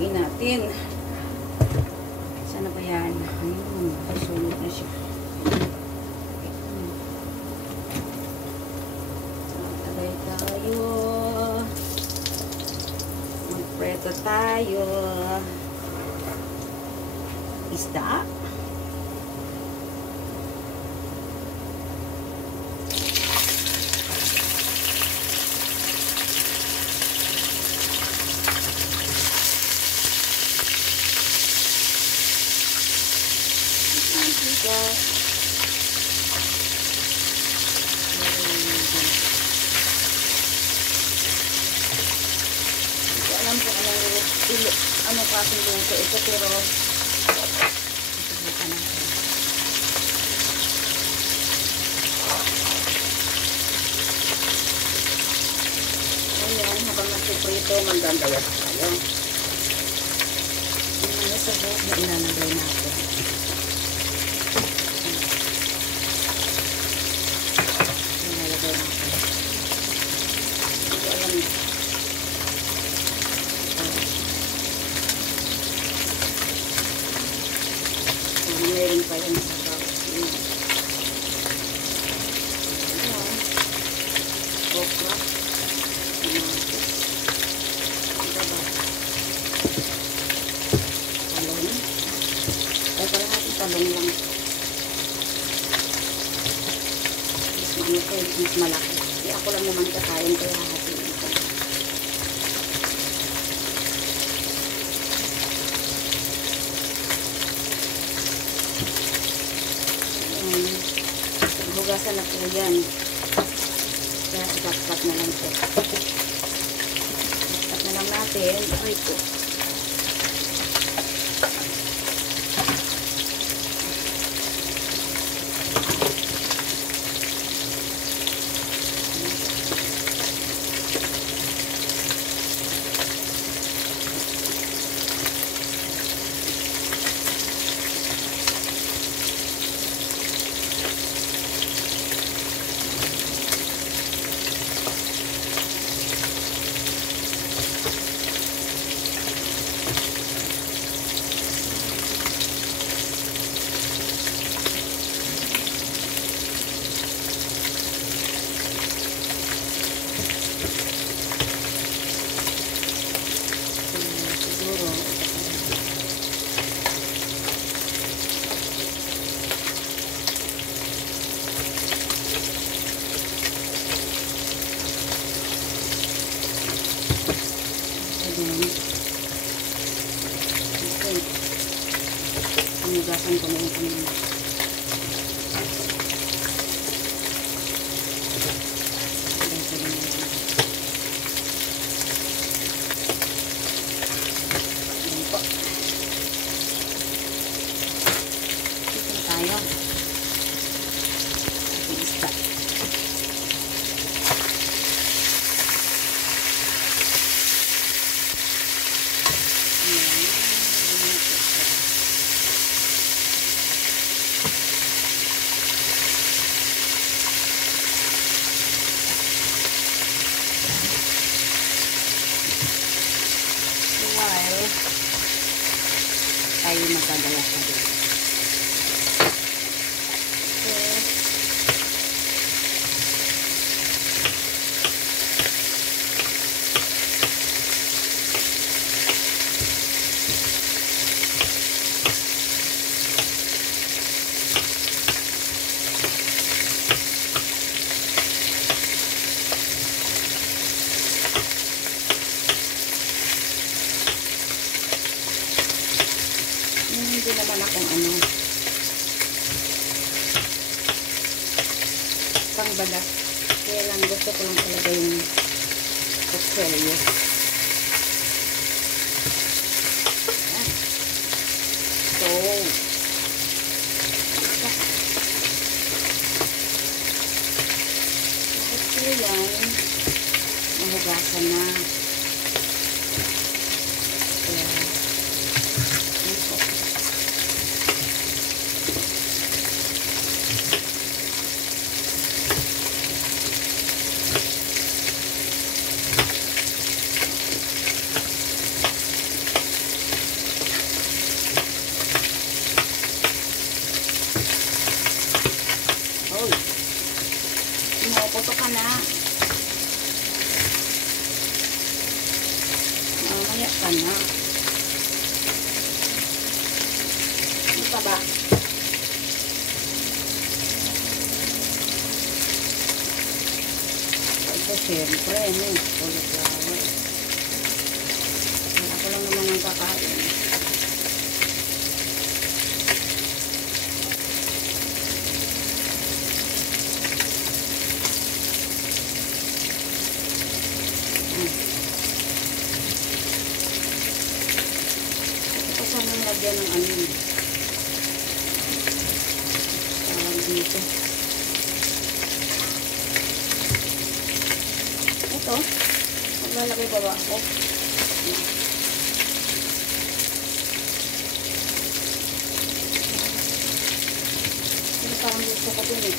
haluin natin. Sana ba yan? Ayun, kasunod na siya. Tagay tayo. Magpreto tayo. Isda. Hindi alam kung anong klaseng luto ito, pero susubukan natin. Ayan, habang nagsiprito, magdadaya tayo. Yung mga sabog na ilalagay natin. Ilalagay natin. Hindi alam. Mayroon pa yan sa bawat. Ayan. Okra. Talong. Ay, pala natin talong lang. Ano ko, mas malaki. Di ako lang naman kakain, kaya hatiin ko. Hugasan na po yan. Kaya ikat-kat na lang po. Ikat na lang natin. Ay po. Hugasan ko na yung kanina. Ayan po. Dito na tayo. Ating isda. Tayo magdadala sa dito. Hindi naman akong pangbalat. Kaya lang gusto ko lang talaga yung kutselyo. So, kutselyo yan, mahugasan na. Kaya, Kaya ka na. Ano pa ba? Ito, syempre, cauliflower. Ako lang naman ang kakain. Ito pa sana lagyan ng ano. Dito. Ito. Maglalagay ba ako? Pero parang gusto ko ito eh.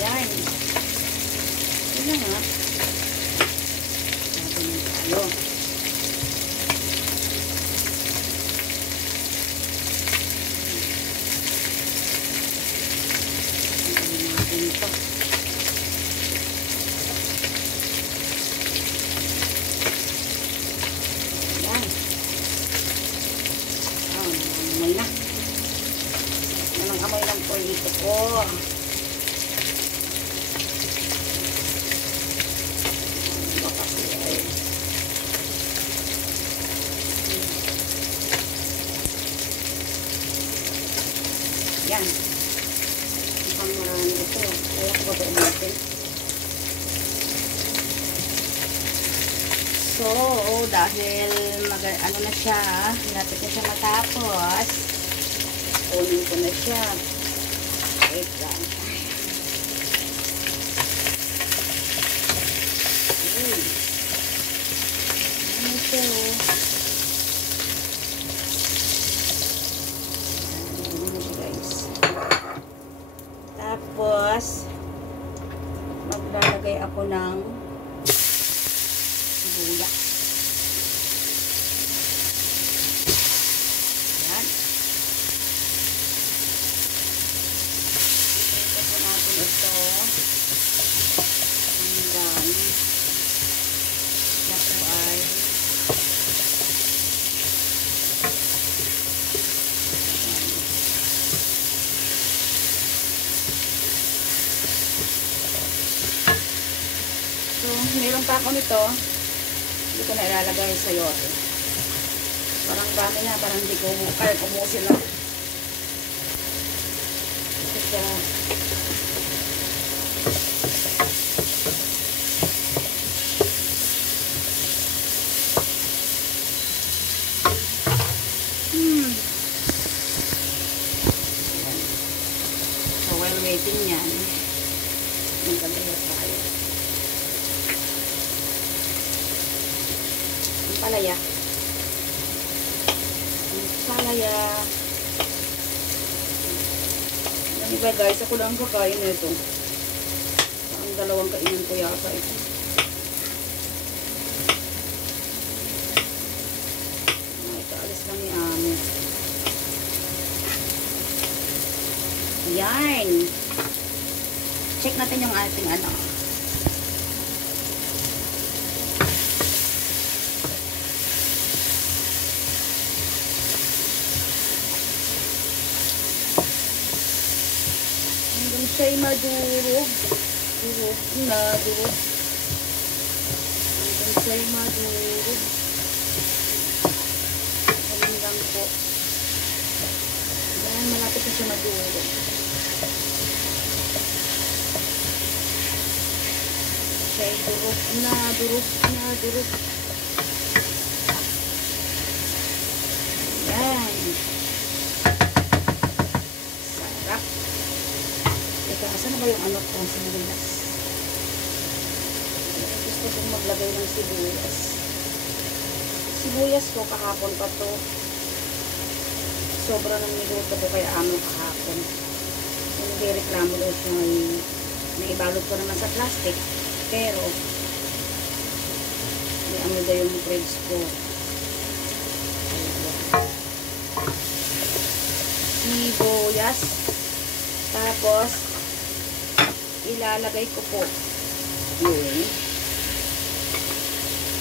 Yan. Yan na nga. Sabi nyo tayo. Sabi natin ito. Yan. Amoy na. Namang amoy lang po dito ko. Yan. Mukhang marami ito. Kaya ko babain natin. So, dahil ano na siya, lapit na siya matapos, kunin ko na siya. Wait lang. Ano ito? Tapos, maglalagay ako ng sibuyas. Yan. Ito po natin ito. Hanggang na po ay meron pa ako nito, hindi ko na ilalagay sa yote. Parang dami na, parang hindi ko kaya kumusin lang. Kasi so while waiting yan, magkagaya tayo. Palaya. Palaya. Yan iba guys, ako lang kakain nito. Parang dalawang kainan ko yata ito. Ito, alis lang ni Ame. Yan. Check natin yung ating ano. Siya'y madurog. Durog na, durog. Hanggang siya'y madurog. Ganun lang po. Yan, malapit na siya madurog. Siya'y durog na, durog na, durog. Yan. Sarap. Asan na ba yung ano ko? Sibuyas. Gusto kong maglagay ng sibuyas. Sibuyas ko kahapon pa to. Sobra ng niluto ko kaya amo kahapon. Hindi reklamo daw siya naibalot ko naman sa plastic. Pero may ano daw yung fridge ko. Sibuyas. Tapos, ilalagay ko po yung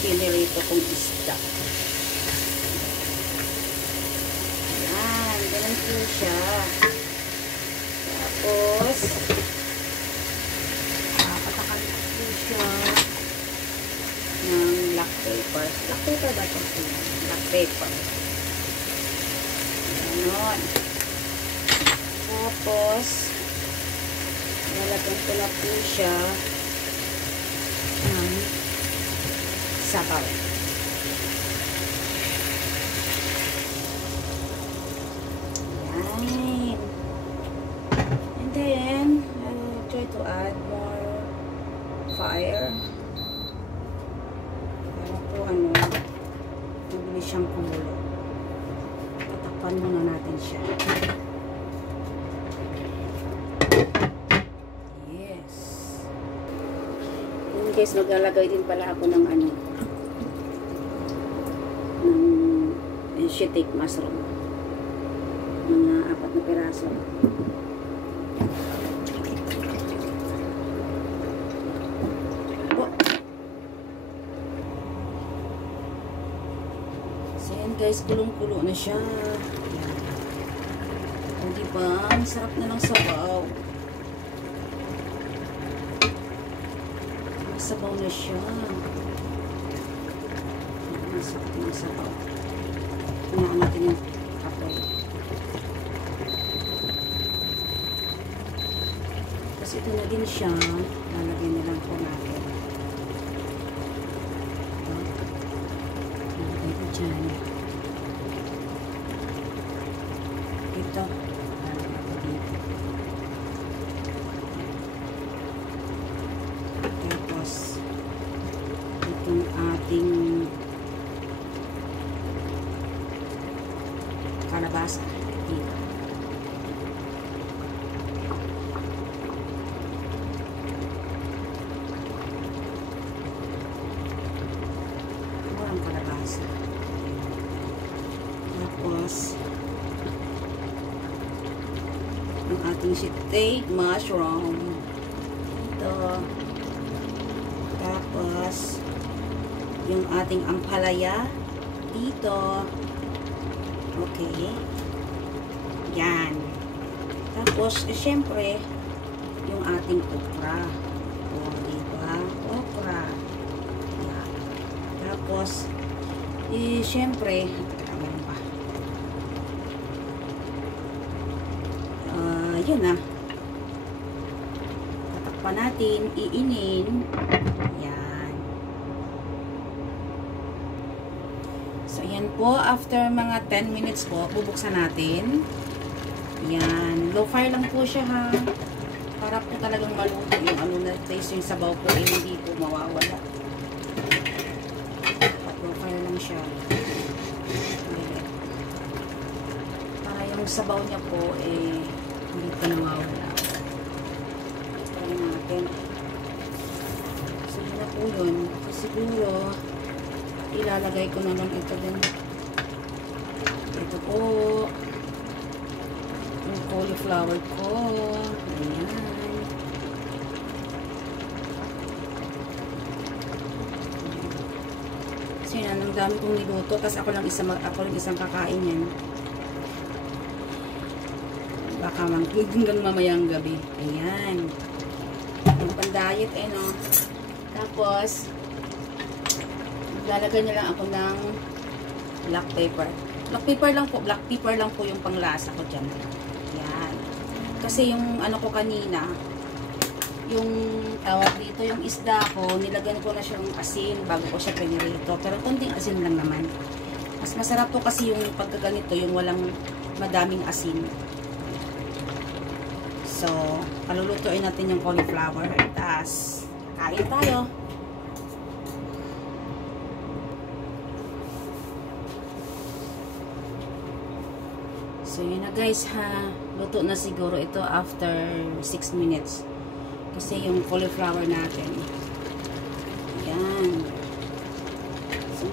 pinirito kong isda. Ayan, ganun po siya. Tapos, patakan po siya ng black paper. Black paper ba ito? Black paper. Ganon. Tapos, lalagyan ko na po siya ng sabaw. Ayan. And then, try to add more fire. Para po mabilis siyang kumulo. Tatakpan muna natin siya. Yes. And guys, maglalagay din pala ako ng ng shiitake mushroom. Mga 4 na piraso. So yan guys, kulong-kulo na siya. O diba, ang sarap na ng sabaw. Sabaw na siya. Ang sarap ng sabaw. Hinaan natin yung apoy. Tapos ito na din siya. Lalagyan na lang po natin. Lalagay ko dyan. Ito. Lalagay ko dito. Tapos itong ating kalabasa dito. Walang kalabasa. Tapos ang ating shiitake mushroom dito. Tapos yung ating ampalaya dito. Okay. Yan. Tapos, syempre, yung ating okra. O, diba? Okra. Yan. Tapos, syempre, ano pa? Yun na. Tatakpan natin, iinin. Yan. So, yan po. After mga 10 minutes po, bubuksan natin. Yan. Low fire lang po siya ha. Para po talagang maluto yung na taste yung sabaw po eh, hindi po mawawala. At low fire lang siya. Para yung sabaw niya po eh, hindi pa nawawala. Try natin. So, yun na po yun. So, siguro, ilalagay ko na lang ito din. Ito po yung cauliflower ko. Ayan. So yun, ang dami kong niluto. Tapos ako lang isang kakain yan. Baka hanggang mamayang gabi. Ayan. Yung pan-diet no. Tapos lalagay niya lang ako ng black pepper. Black pepper lang po yung panglasa ko dyan. Yan. Kasi yung ko kanina, yung tawag dito, yung isda ko, nilagyan ko na siyang asin bago ko siya pinirito. Pero konting asin lang naman. Mas masarap po kasi yung pagkaganito, yung walang madaming asin. So, palulutuin natin yung cauliflower. Tapos, kain tayo. So, yun na guys ha. Luto na siguro ito after 6 minutes. Kasi yung cauliflower natin. Ayan. So,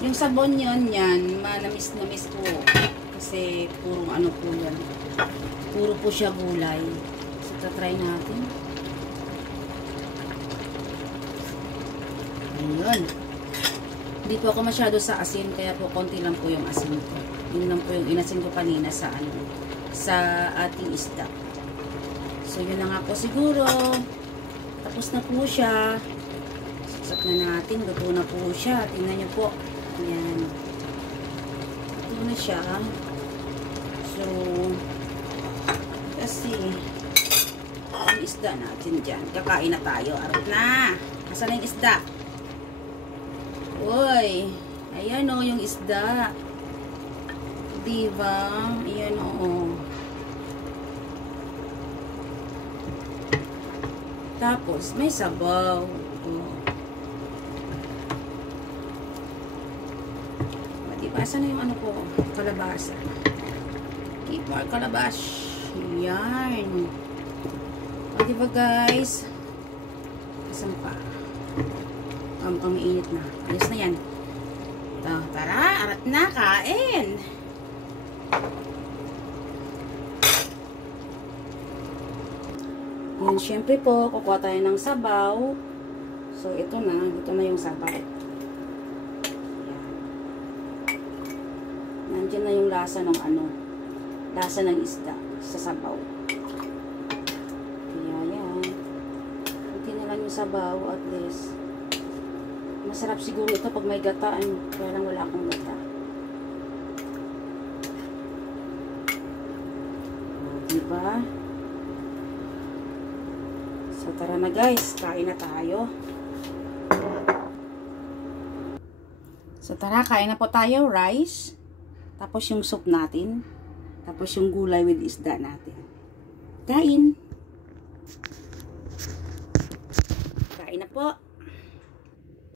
yung sabon yun, yan, manamis-namis po. Kasi puro ano po yan. Puro po siya gulay. So, tatry natin. Ayun. Hindi po ako masyado sa asin, kaya po konti lang po yung asin ko. Yun lang po yung inasin ko kanina sa ano, sa ating isda. So, yun na nga po siguro. Tapos na po siya. Saksak na natin. Luto na po siya. Tingnan niyo po. Ayan. Luto na siya. So, kasi, yung isda natin dyan. Kakain na tayo. Arot na. Asan na yung isda? Uy. Ayan o, yung isda. Diba? Ayan o. Tapos, may sabaw. Oh. Diba? Saan na yung ano ko? Kalabasa. Keep more kalabas. Yan. O, diba guys? Asan pa? Mukhang mainit na. Ayos na yan. Ito, tara. Arat na. Kain. Yan, syempre po, kukuha tayo ng sabaw. So, ito na. Ito na yung sabaw. Yan. Nandiyan na yung lasa ng ano. Lasa ng isda sa sabaw. Kaya yan. Kunti na lang yung sabaw at least. Masarap siguro ito pag may gataan. Kaya lang wala akong gata. Diba? So, tara na guys. Kain na tayo. So, tara. Kain na po tayo. Rice. Tapos yung soup natin. Tapos yung gulay with isda natin. Kain. Kain na po.